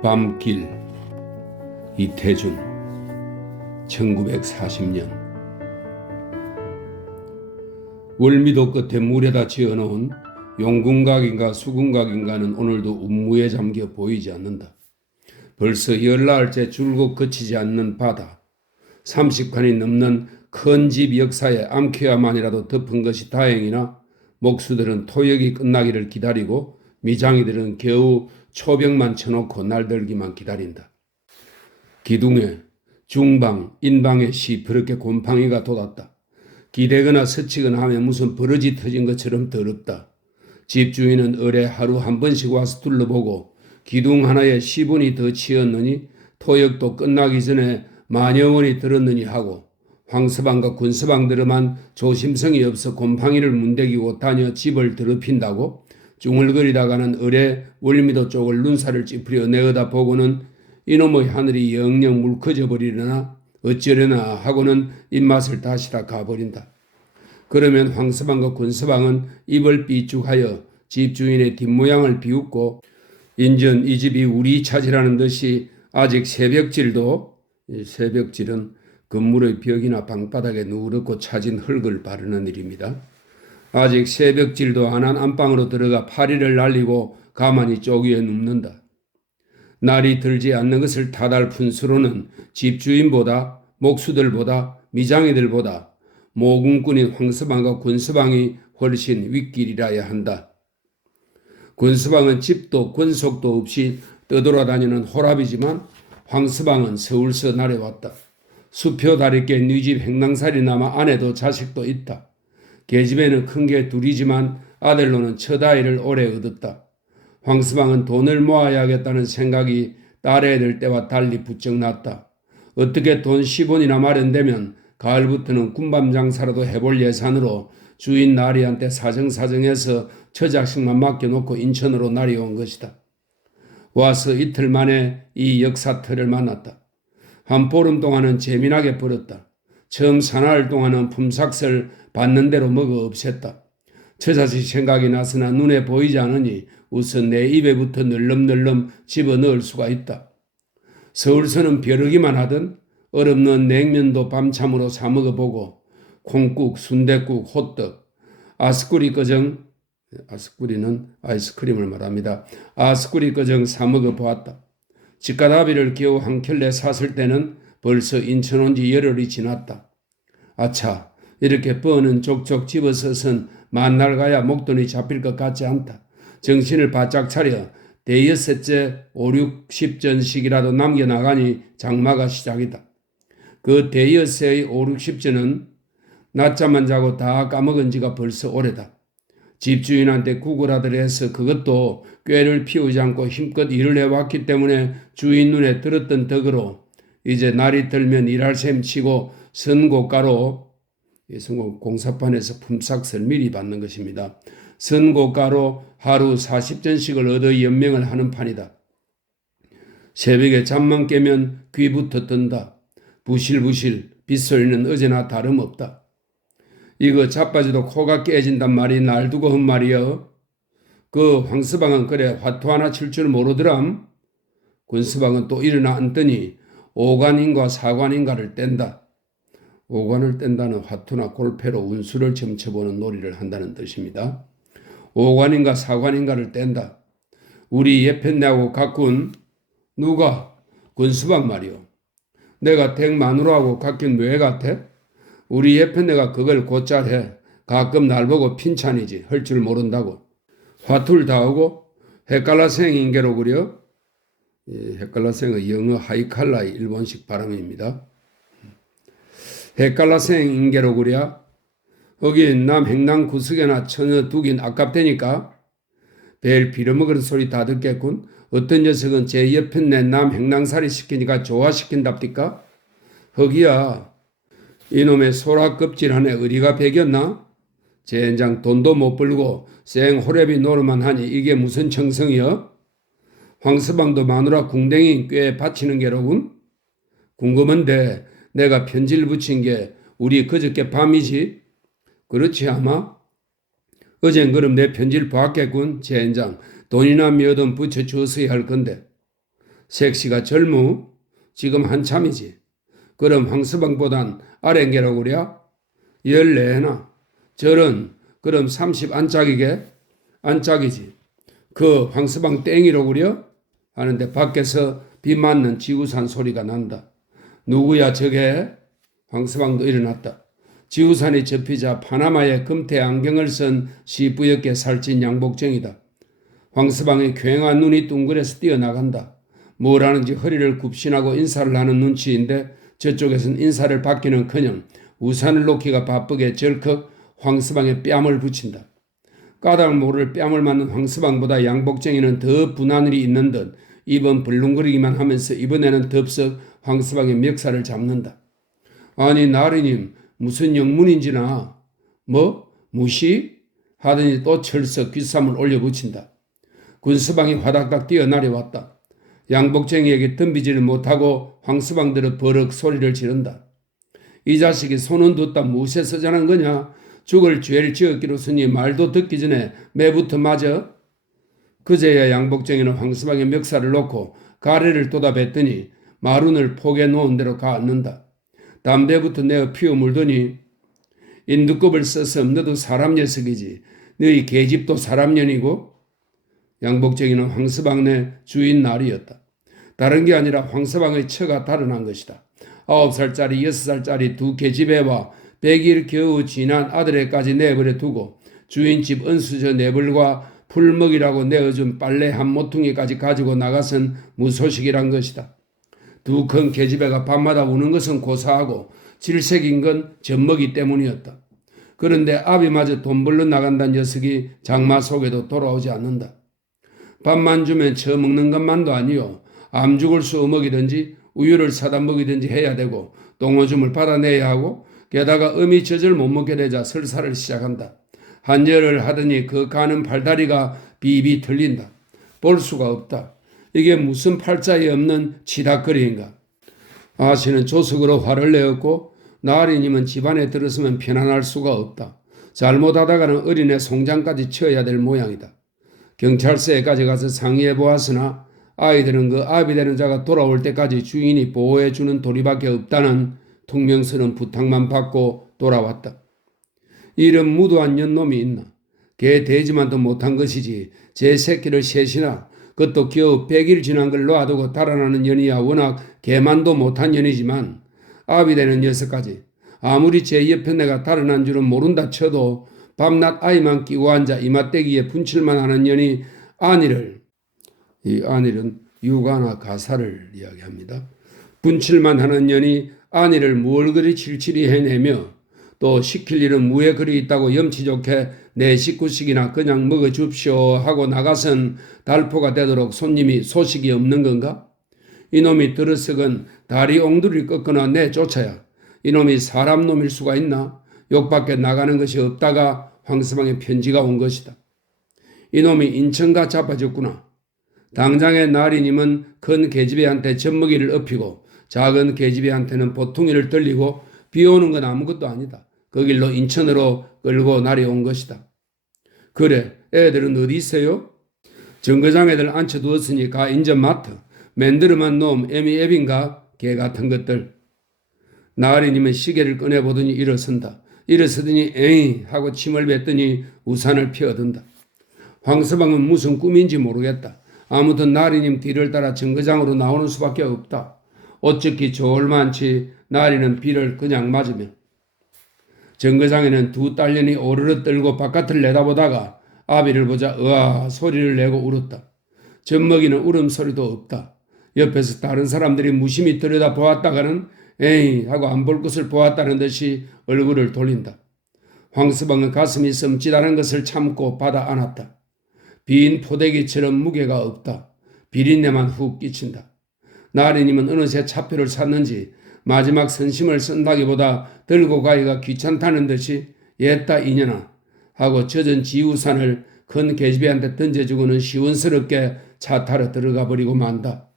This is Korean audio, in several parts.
밤길. 이태준. 1940년. 월미도 끝에 물에다 지어놓은 용궁각인가 수궁각인가는 오늘도 운무에 잠겨 보이지 않는다. 벌써 열나흘째 줄곧 그치지 않는 바다. 30칸이 넘는 큰 집 역사에 암켜야만이라도 덮은 것이 다행이나 목수들은 토역이 끝나기를 기다리고 미장이들은 겨우 초벽만 쳐놓고 날들기만 기다린다. 기둥에 중방, 인방에 시퍼렇게 곰팡이가 돋았다. 기대거나 스치거나 하면 무슨 버러지 터진 것처럼 더럽다. 집주인은 을에 하루 한 번씩 와서 둘러보고 기둥 하나에 10원이 더 치었느니 토역도 끝나기 전에 만여 원이 들었느니 하고 황서방과 군서방들만 조심성이 없어 곰팡이를 문대기고 다녀 집을 더럽힌다고 중얼거리다가는 을에 월미도 쪽을 눈살을 찌푸려 내어다 보고는 이놈의 하늘이 영영 물커져 버리려나 어쩌려나 하고는 입맛을 다시다 가버린다. 그러면 황서방과 군서방은 입을 삐죽하여 집주인의 뒷모양을 비웃고 인전 이 집이 우리 차지라는 듯이 아직 새벽질도, 새벽질은 건물의 벽이나 방바닥에 누렇고 차진 흙을 바르는 일입니다. 아직 새벽질도 안 한 안방으로 들어가 파리를 날리고 가만히 쪼기에 눕는다. 날이 들지 않는 것을 다달픈 수로는 집주인보다 목수들보다 미장이들보다 모군꾼인 황서방과 군서방이 훨씬 윗길이라야 한다. 군서방은 집도 권속도 없이 떠돌아다니는 호랍이지만 황서방은 서울서 나려왔다. 수표 다리께 네 집 행랑살이 남아 아내도 자식도 있다. 계집애는 큰 게 둘이지만 아들로는 첫 아이를 오래 얻었다. 황서방은 돈을 모아야겠다는 생각이 딸애 될 때와 달리 부쩍 났다. 어떻게 돈 10원이나 마련되면 가을부터는 군밤 장사라도 해볼 예산으로 주인 나리한테 사정사정해서 처자식만 맡겨놓고 인천으로 나려온 것이다. 와서 이틀 만에 이 역사터를 만났다. 한 보름 동안은 재미나게 벌었다. 처음 사나흘 동안은 품삯을 받는 대로 먹어 없앴다. 처자식 생각이 나서나 눈에 보이지 않으니 우선 내 입에부터 널름널름 집어넣을 수가 있다. 서울서는 벼르기만 하던 얼음넣은 냉면도 밤참으로 사 먹어보고 콩국, 순댓국, 호떡, 아스쿠리꺼정, 아스쿠리는 아이스크림을 말합니다. 아스쿠리꺼정 사 먹어보았다. 집가다비를 겨우 한 켤레 샀을 때는 벌써 인천 온 지 열흘이 지났다. 아차, 이렇게 뻔은 족족 집어서선 만날 가야 목돈이 잡힐 것 같지 않다. 정신을 바짝 차려 대여섯째 5, 60전씩이라도 남겨나가니 장마가 시작이다. 그 대여세의 5, 60전은 낮잠만 자고 다 까먹은 지가 벌써 오래다. 집주인한테 구걸하더라 해서 그것도 꾀를 피우지 않고 힘껏 일을 해왔기 때문에 주인 눈에 들었던 덕으로 이제 날이 들면 일할 셈 치고 선고가로, 선고 공사판에서 품삯을 미리 받는 것입니다. 선고가로 하루 40전씩을 얻어 연명을 하는 판이다. 새벽에 잠만 깨면 귀부터 뜬다. 부실부실 빗소리는 어제나 다름없다. 이거 자빠져도 코가 깨진단 말이 날 두고 한 말이여. 그 황서방은 그래 화투 하나 칠 줄 모르더람. 군서방은 또 일어나 앉더니 오관인가 사관인가를 뗀다. 오관을 뗀다는 화투나 골패로 운수를 점쳐보는 놀이를 한다는 뜻입니다. 오관인가 사관인가를 뗀다. 우리 예편네하고 가꾼 누가? 군서방 말이오. 내가 댁 마누라하고 가꾼 왜 같아? 우리 예편네가 그걸 곧잘 해. 가끔 날 보고 핀찬이지. 할 줄 모른다고. 화투를 다 하고 헷갈라생 인계로 그려. 헷갈라생은 영어 하이칼라의 일본식 발음입니다. 헷갈라생 인계로 그려. 거긴 남 행랑 구석에나 처녀 두긴 아깝다니까. 벨 빌어먹은 소리 다 듣겠군. 어떤 녀석은 제 옆편네 남 행랑살이 시키니까 좋아시킨답디까? 허기야. 이놈의 소라 껍질하네 어디가 배겼나? 젠장 돈도 못 벌고 생 호랩이 노름만 하니 이게 무슨 청성이여? 황서방도 마누라 궁뎅이 꽤 바치는 게로군? 궁금한데 내가 편지를 붙인 게 우리 그저께 밤이지? 그렇지 아마? 어젠 그럼 내 편지를 봤겠군. 젠장 돈이나 몇원 붙여주었어야 할 건데. 색시가 젊어? 지금 한참이지. 그럼 황서방보단 아랫게라고 그래? 14나. 저런 그럼 30 안짝이게? 안짝이지. 그 황서방 땡이라고 그래? 하는데 밖에서 비 맞는 지우산 소리가 난다. 누구야 저게? 황서방도 일어났다. 지우산이 접히자 파나마의 금태 안경을 쓴 시뿌옇게 살찐 양복쟁이다. 황서방의 퀭한 눈이 둥그레서 뛰어나간다. 뭘 하는지 허리를 굽신하고 인사를 하는 눈치인데 저쪽에선 인사를 받기는커녕 우산을 놓기가 바쁘게 절컥 황서방의 뺨을 붙인다. 까닭 모를 뺨을 맞는 황서방보다 양복쟁이는 더 분하늘이 있는 듯 입은 벌렁거리기만 하면서 이번에는 덥석 황서방의 멱살을 잡는다. 아니 나리님 무슨 영문인지나 뭐 무시? 하더니 또 철썩 귓삼을 올려붙인다. 군서방이 화닥닥 뛰어내려왔다. 양복쟁이에게 덤비지를 못하고 황서방들은 버럭 소리를 지른다. 이 자식이 손은 뒀다 무엇에 서자는 거냐? 죽을 죄를 지었기로서니 말도 듣기 전에 매부터 맞아? 그제야 양복쟁이는 황서방의 멱살을 놓고 가래를 쏟아뱉더니 마룬을 폭에 놓은 대로 가앉는다. 담배부터 내어 피워 물더니 인두껍을 써서 너도 사람 녀석이지. 너희 계집도 사람년이고? 양복쟁이는 황서방네 주인 날이었다. 다른 게 아니라 황서방의 처가 달아난 것이다. 9살짜리 6살짜리 두 계집애와 100일 겨우 지난 아들애까지 내버려 두고 주인집 은수저 네벌과 풀먹이라고 내어준 빨래 한 모퉁이까지 가지고 나가선 무소식이란 것이다. 두 큰 계집애가 밤마다 우는 것은 고사하고 질색인 건 젖먹이 때문이었다. 그런데 아비마저 돈 벌러 나간다는 녀석이 장마 속에도 돌아오지 않는다. 밥만 주면 처먹는 것만도 아니요. 암죽을 수 먹이든지 우유를 사다 먹이든지 해야 되고 똥오줌을 받아내야 하고 게다가 음이 젖을 못 먹게 되자 설사를 시작한다. 한절을 하더니 그 가는 팔다리가 비비 틀린다. 볼 수가 없다. 이게 무슨 팔자에 없는 치닥거리인가. 아씨는 조석으로 화를 내었고 나리님은 집안에 들어서면 편안할 수가 없다. 잘못하다가는 어린애 송장까지 쳐야 될 모양이다. 경찰서에 가져가서 상의해 보았으나 아이들은 그 아비 되는 자가 돌아올 때까지 주인이 보호해 주는 도리밖에 없다는 퉁명스러운 부탁만 받고 돌아왔다. 이런 무도한 년놈이 있나. 개 돼지만도 못한 것이지 제 새끼를 셋이나 그것도 겨우 100일 지난 걸 놔두고 달아나는 년이야 워낙 개만도 못한 년이지만 아비 되는 녀석까지 아무리 제 옆에 내가 달아난 줄은 모른다 쳐도 밤낮 아이만 끼고 앉아 이맛대기에 분칠만 하는 년이 안일을, 이 안일은 육아나 가사를 이야기합니다. 분칠만 하는 년이 안일을 뭘 그리 칠칠이 해내며 또 시킬 일은 무에 그리 있다고 염치 좋게 내 식구식이나 그냥 먹어줍시오 하고 나가선 달포가 되도록 손님이 소식이 없는 건가? 이놈이 들어서건 다리 옹두리를 꺾거나 내쫓아야 이놈이 사람 놈일 수가 있나? 욕밖에 나가는 것이 없다가 황서방의 편지가 온 것이다. 이놈이 인천가 잡아줬구나. 당장의 나리님은 큰 계집애한테 젖먹이를 업히고 작은 계집애한테는 보퉁이를 들리고 비 오는 건 아무것도 아니다. 그 길로 인천으로 끌고 날아온 것이다. 그래, 애들은 어디 있어요? 정거장 애들 앉혀두었으니 가 인전 맡아. 맨들어만 놈 애미 애빈가? 개 같은 것들. 나리님은 시계를 꺼내보더니 일어선다. 일어서더니 에이 하고 침을 뱉더니 우산을 펴든다. 황서방은 무슨 꿈인지 모르겠다. 아무튼 나리님 뒤를 따라 정거장으로 나오는 수밖에 없다. 어쩌기 좋을만치 나리는 비를 그냥 맞으며 정거장에는 두 딸년이 오르르 떨고 바깥을 내다보다가 아비를 보자 으아 소리를 내고 울었다. 젖먹이는 울음소리도 없다. 옆에서 다른 사람들이 무심히 들여다보았다가는 에이 하고 안 볼 것을 보았다는 듯이 얼굴을 돌린다. 황서방은 가슴이 섬찟하는 것을 참고 받아 안았다. 빈 포대기처럼 무게가 없다. 비린내만 훅 끼친다. 나리님은 어느새 차표를 샀는지 마지막 선심을 쓴다기보다 들고 가기가 귀찮다는 듯이 옛다 이년아 하고 젖은 지우산을 큰 계집애한테 던져주고는 시원스럽게 차 타러 들어가 버리고 만다.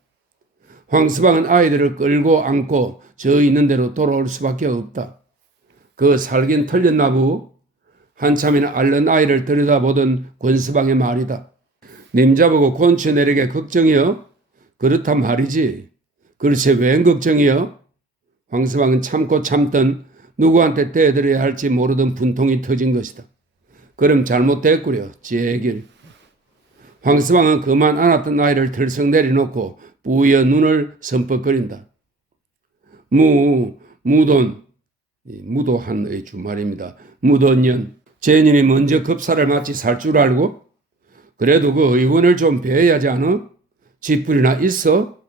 황서방은 아이들을 끌고 안고 저 있는 대로 돌아올 수밖에 없다. 그 살긴 털렸나부? 한참이나 앓는 아이를 들여다보던 권서방의 말이다. 님 자보고 곤치 내리게 걱정이여? 그렇단 말이지. 그렇지 웬 걱정이여? 황서방은 참고 참던 누구한테 대들어야 할지 모르던 분통이 터진 것이다. 그럼 잘못됐구려. 제길. 황서방은 그만 안았던 아이를 털썩 내려놓고 뿌여 눈을 선뻑거린다. 무돈, 무도한의 주말입니다. 무돈년. 제인이 먼저 급사를 맞지 살 줄 알고? 그래도 그 의원을 좀 배워야지 않아? 쥐뿔이나 있어?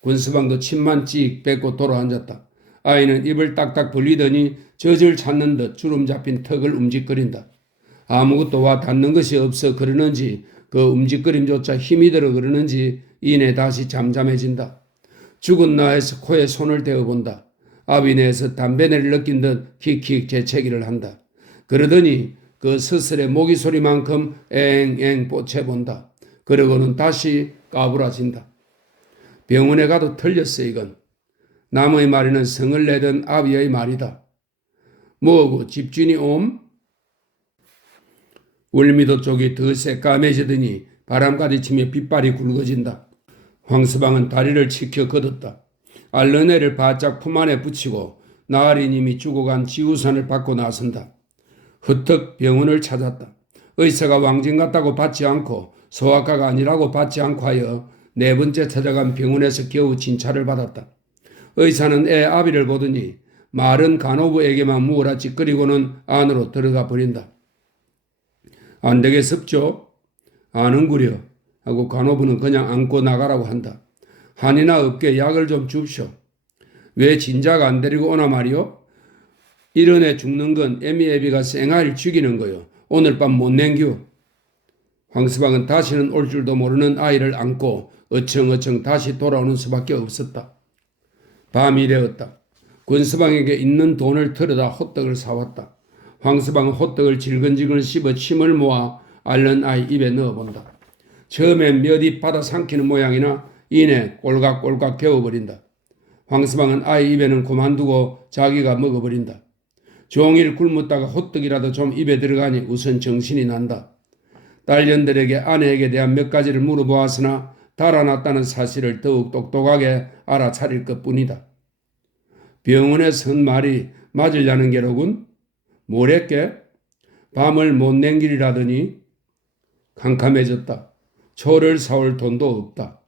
군서방도 침만 찍 뱉고 돌아앉았다. 아이는 입을 딱딱 벌리더니 젖을 찾는 듯 주름 잡힌 턱을 움직거린다. 아무것도 와 닿는 것이 없어 그러는지 그 움직거림조차 힘이 들어 그러는지 이내 다시 잠잠해진다. 죽은 나에서 코에 손을 대어본다. 아비내에서 담배내를 느낀 듯 킥킥 재채기를 한다. 그러더니 그 스스의 모기 소리만큼 앵앵 뽀채본다. 그러고는 다시 까불어진다. 병원에 가도 틀렸어 이건. 남의 말에는 성을 내던 아비의 말이다. 뭐고 집주인이 옴? 울미도 쪽이 더 새까매지더니 바람까지 치며 빗발이 굵어진다. 황서방은 다리를 치켜 걷었다. 알러네를 바짝 품 안에 붙이고 나으리님이 죽어간 지우산을 받고 나선다. 흩덕 병원을 찾았다. 의사가 왕진 같다고 받지 않고 소아과가 아니라고 받지 않고 하여 네 번째 찾아간 병원에서 겨우 진찰을 받았다. 의사는 애 아비를 보더니 말은 간호부에게만 무어라 찌끄리고는 안으로 들어가 버린다. 안 되겠습죠? 아는구려 하고 간호부는 그냥 안고 나가라고 한다. 한이나 없게 약을 좀 줍쇼. 왜 진작 안 데리고 오나 말이요? 이런 애 죽는 건 애미애비가 쌩알 죽이는 거요. 오늘 밤 못 냉겨. 황서방은 다시는 올 줄도 모르는 아이를 안고 어청어청 다시 돌아오는 수밖에 없었다. 밤이 되었다. 군서방에게 있는 돈을 털어다 호떡을 사왔다. 황서방은 호떡을 질근질근 씹어 침을 모아 앓는 아이 입에 넣어본다. 처음엔 몇 입 받아 삼키는 모양이나 이내 꼴깍꼴깍 개워버린다. 황서방은 아이 입에는 그만두고 자기가 먹어버린다. 종일 굶었다가 호떡이라도 좀 입에 들어가니 우선 정신이 난다. 딸년들에게 아내에게 대한 몇 가지를 물어보았으나 달아났다는 사실을 더욱 똑똑하게 알아차릴 것뿐이다. 병원에 선 말이 맞으려는 게로군. 뭐랬게? 밤을 못 냉길이라더니 캄캄해졌다. 초를 사올 돈도 없다.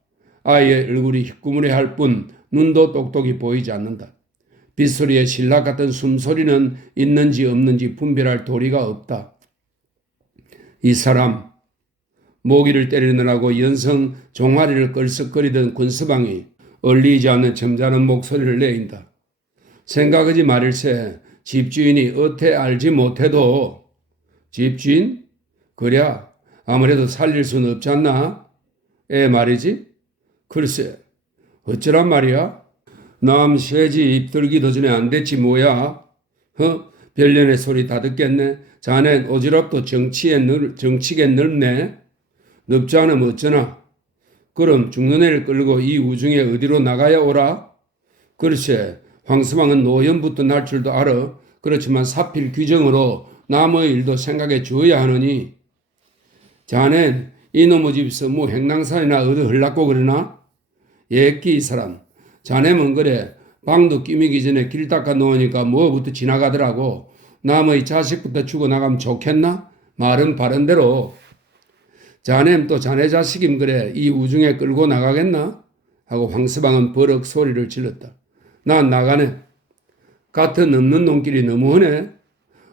아이의 얼굴이 희꾸무레 할 뿐 눈도 똑똑히 보이지 않는다. 빗소리에 신락 같은 숨소리는 있는지 없는지 분별할 도리가 없다. 이 사람 모기를 때리느라고 연성 종아리를 끌썩거리던 군서방이 얼리지 않는 점잖은 목소리를 내인다. 생각하지 말일세 집주인이 어태 알지 못해도 집주인? 그랴 아무래도 살릴 수는 없지 않나? 애 말이지? 글쎄 어쩌란 말이야? 남 쇠지 입들기도 전에 안 됐지 뭐야? 별년의 소리 다 듣겠네. 자넨 어지럽도 정치계 넓네. 넓지 않으면 어쩌나? 그럼 죽는 애를 끌고 이 우중에 어디로 나가야 오라? 그렇지. 황서방은 노연부터 날 줄도 알아. 그렇지만 사필 규정으로 남의 일도 생각해 주어야 하느니. 자넨 이놈의 집에서 뭐 행랑산이나 얻어 흘렀고 그러나? 예끼 이 사람. 자네면 그래. 방도 끼미기 전에 길 닦아 놓으니까 뭐부터 지나가더라고. 남의 자식부터 죽어나가면 좋겠나? 말은 바른 대로. 자넨 또 자네 자식임 그래. 이 우중에 끌고 나가겠나? 하고 황서방은 버럭 소리를 질렀다. 난 나가네. 같은 없는 놈끼리 너무 하네.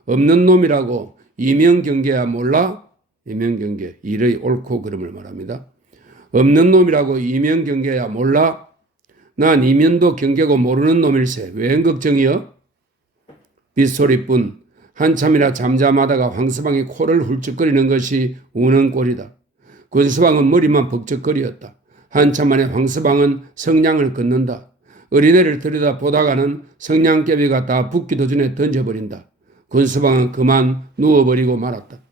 없는 놈이라고 이명경계야 몰라? 이명경계. 일의 옳고 그름을 말합니다. 없는 놈이라고 이명경계야 몰라? 난 이면도 경계고 모르는 놈일세. 웬 걱정이여? 빗소리뿐 한참이나 잠잠하다가 황서방이 코를 훌쩍거리는 것이 우는 꼴이다. 군서방은 머리만 벅적거리었다. 한참 만에 황서방은 성냥을 긋는다. 어린애를 들여다보다가는 성냥개비가 다 붓기도 전에 던져버린다. 군서방은 그만 누워버리고 말았다.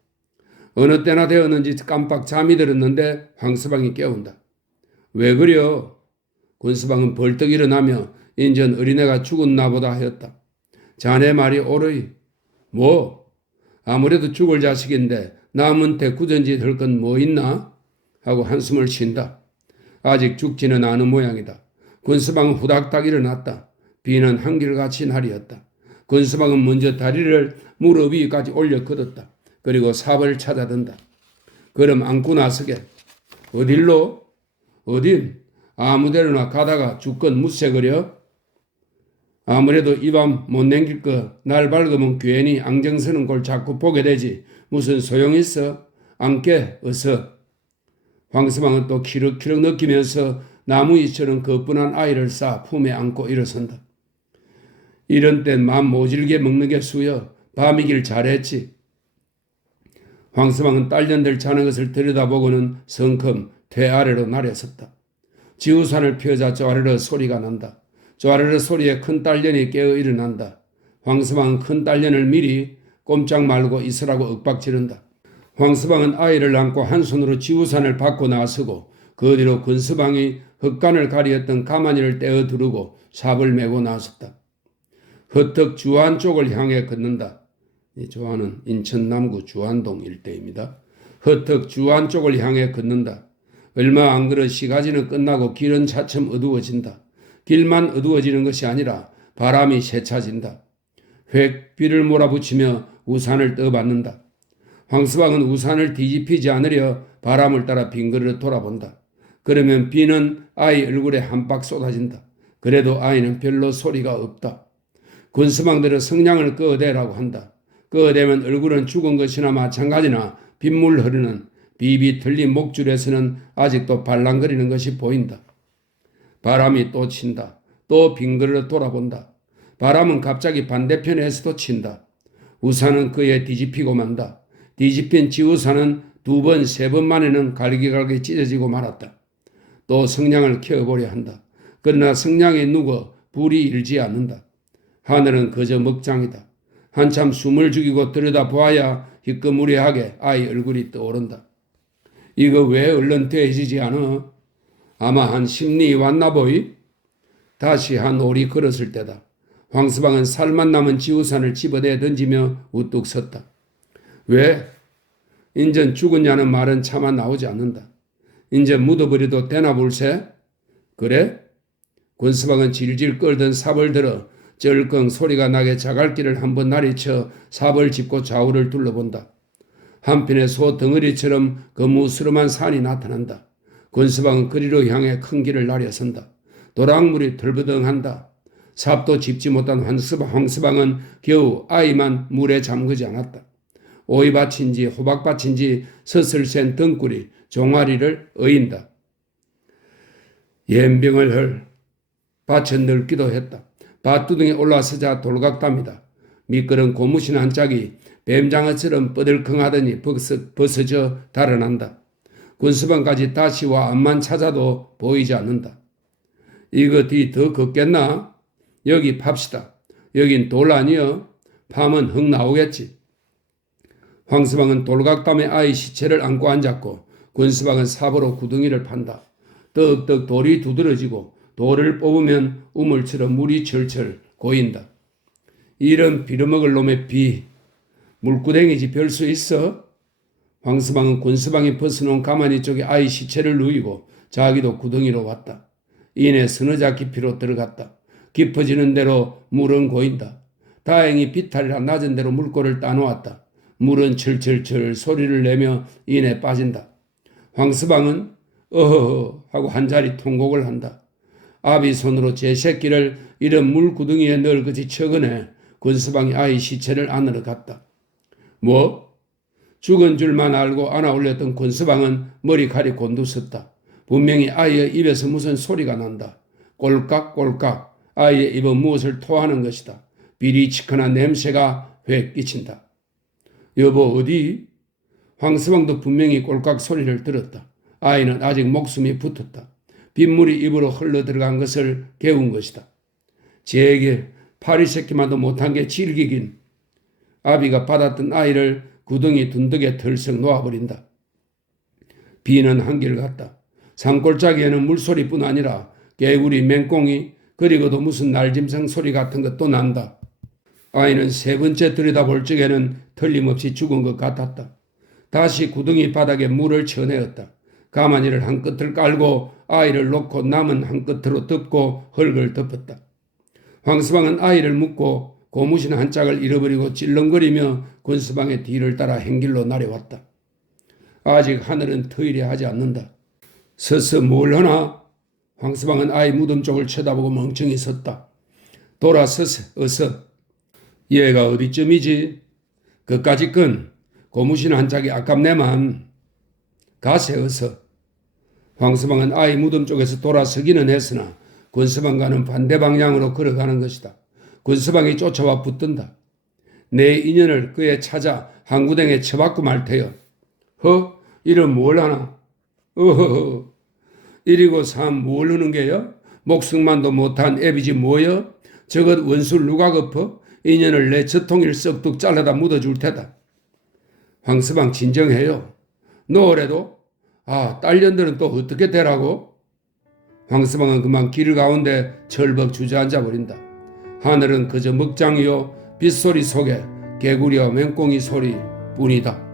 어느 때나 되었는지 깜빡 잠이 들었는데 황서방이 깨운다. 왜 그려? 군서방은 벌떡 일어나며 인전 어린애가 죽었나 보다 하였다. 자네 말이 옳으이. 뭐? 아무래도 죽을 자식인데 남한테 굳은지 될 건 뭐 있나? 하고 한숨을 쉰다. 아직 죽지는 않은 모양이다. 군수방은 후닥닥 일어났다. 비는 한결같이 날이었다. 군수방은 먼저 다리를 무릎 위까지 올려 걷었다. 그리고 삽을 찾아든다. 그럼 안고 나서게. 어딜로? 어딘? 아무데로나 가다가 죽건 무색거려? 아무래도 이 밤 못 냉길 거 날 밝으면 괜히 앙정서는 걸 자꾸 보게 되지. 무슨 소용있어? 안게 어서. 황서방은 또 키럭키럭 느끼면서 나무위처럼 거뿐한 아이를 싸 품에 안고 일어선다. 이런 땐 맘 모질게 먹는 게 수여. 밤이길 잘했지. 황서방은 딸년들 자는 것을 들여다보고는 성큼 퇴 아래로 나려섰다. 지우산을 펴자 쪼아르르 소리가 난다. 쪼아르르 소리에 큰 딸년이 깨어 일어난다. 황서방은 큰 딸년을 미리 꼼짝 말고 있으라고 윽박지른다. 황서방은 아이를 안고 한 손으로 지우산을 받고 나서고 그 뒤로 군서방이 흙간을 가리었던 가마니를 떼어 두르고 삽을 메고 나섰다. 헛덕 주안 쪽을 향해 걷는다. 이 주안은 인천 남구 주안동 일대입니다. 헛덕 주안 쪽을 향해 걷는다. 얼마 안 걸어 시가지는 끝나고 길은 차츰 어두워진다. 길만 어두워지는 것이 아니라 바람이 세차진다. 획 비를 몰아붙이며 우산을 떠받는다. 황서방은 우산을 뒤집히지 않으려 바람을 따라 빙그르 돌아본다. 그러면 비는 아이 얼굴에 한박 쏟아진다. 그래도 아이는 별로 소리가 없다. 군서방들은 성냥을 끄어대라고 한다. 끄어대면 얼굴은 죽은 것이나 마찬가지나 빗물 흐르는 비비 틀린 목줄에서는 아직도 발랑거리는 것이 보인다. 바람이 또 친다. 또 빙그르 돌아본다. 바람은 갑자기 반대편에서도 친다. 우산은 그에 뒤집히고 만다. 뒤집힌 지우산은 2번, 3번 만에는 갈기갈기 찢어지고 말았다. 또 성냥을 켜보려 한다. 그러나 성냥에 누워 불이 일지 않는다. 하늘은 그저 먹장이다. 한참 숨을 죽이고 들여다보아야 희끄무리하게 아이 얼굴이 떠오른다. 이거 왜 얼른 돼지지 않아? 아마 한 심리 왔나 보이? 다시 한 오리 걸었을 때다. 황서방은 살만 남은 지우산을 집어내 던지며 우뚝 섰다. 왜? 인전 죽었냐는 말은 차마 나오지 않는다. 인전 묻어버려도 되나 볼세? 그래? 군서방은 질질 끌던 삽을 들어 쩔컹 소리가 나게 자갈길을 한번 나리쳐 삽을 짚고 좌우를 둘러본다. 한편에 소 덩어리처럼 거무스름한 산이 나타난다. 군서방은 그리로 향해 큰 길을 나려선다. 도랑물이 덜버덩한다. 삽도 짚지 못한 황서방은 겨우 아이만 물에 잠그지 않았다. 오이밭인지 호박밭인지 서슬센 등굴이 종아리를 어인다. 연병을 헐 밭은 넓기도 했다. 밭두둥에 올라서자 돌각답니다. 미끄런 고무신 한 짝이 뱀장어처럼 뻐들컹하더니 벗어져 달아난다. 군서방까지 다시 와 앞만 찾아도 보이지 않는다. 이거 뒤 더 걷겠나? 여기 팝시다. 여긴 돌 아니여. 파면 흙 나오겠지. 황서방은 돌각담에 아이 시체를 안고 앉았고 군서방은 삽으로 구덩이를 판다. 떡떡 돌이 두드러지고 돌을 뽑으면 우물처럼 물이 철철 고인다. 이런 빌어먹을 놈의 비. 물구덩이지 별 수 있어? 황서방은 군서방이 벗어놓은 가마니 쪽에 아이 시체를 누이고 자기도 구덩이로 왔다. 이내 서너자 깊이로 들어갔다. 깊어지는 대로 물은 고인다. 다행히 비탈이라 낮은 대로 물꼬를 따놓았다. 물은 철철철 소리를 내며 이내 빠진다. 황서방은 어허허 하고 한자리 통곡을 한다. 아비 손으로 제 새끼를 이런 물구덩이에 널그지 쳐그네 군서방이 아이 시체를 안으러 갔다. 뭐? 죽은 줄만 알고 안아 올렸던 군서방은 머리칼이 곤두섰다. 분명히 아이의 입에서 무슨 소리가 난다. 꼴깍꼴깍 아이의 입은 무엇을 토하는 것이다. 비리치크한 냄새가 획 끼친다. 여보 어디? 황서방도 분명히 꼴깍 소리를 들었다. 아이는 아직 목숨이 붙었다. 빗물이 입으로 흘러 들어간 것을 깨운 것이다. 제게 파리새끼만도 못한 게 질기긴. 아비가 받았던 아이를 구덩이 둔덕에 털썩 놓아버린다. 비는 한결같다. 산골짜기에는 물소리뿐 아니라 개구리, 맹꽁이 그리고도 무슨 날짐승 소리 같은 것도 난다. 아이는 세 번째 들여다볼 적에는 틀림없이 죽은 것 같았다. 다시 구덩이 바닥에 물을 쳐내었다. 가마니를 한 끝을 깔고 아이를 놓고 남은 한 끝으로 덮고 흙을 덮었다. 황서방은 아이를 묻고 고무신 한 짝을 잃어버리고 찔렁거리며 군서방의 뒤를 따라 행길로 나려왔다. 아직 하늘은 터이려 하지 않는다. 서서 뭘 하나? 황서방은 아이 무덤 쪽을 쳐다보고 멍청이 섰다. 돌아서서 어서. 얘가 어디쯤이지? 그까짓 건 고무신 한 짝이 아깝네만. 가세 어서. 황서방은 아이 무덤 쪽에서 돌아서기는 했으나 군서방과는 반대 방향으로 걸어가는 것이다. 군서방이 쫓아와 붙든다. 내 인연을 그에 찾아 항구댕에 쳐박고 말 테여. 허? 이런 뭘 하나? 어허허. 이리고 삼 뭘 하는 게요? 목숨만도 못한 애비지 뭐여? 저것 원술 누가 갚어? 인연을 내 젖통일 썩둑 잘라다 묻어줄 테다. 황서방 진정해요. 너래도? 딸년들은 또 어떻게 되라고? 황서방은 그만 길 가운데 철벅 주저앉아 버린다. 하늘은 그저 먹장이요 빗소리 속에 개구리와 맹꽁이 소리 뿐이다.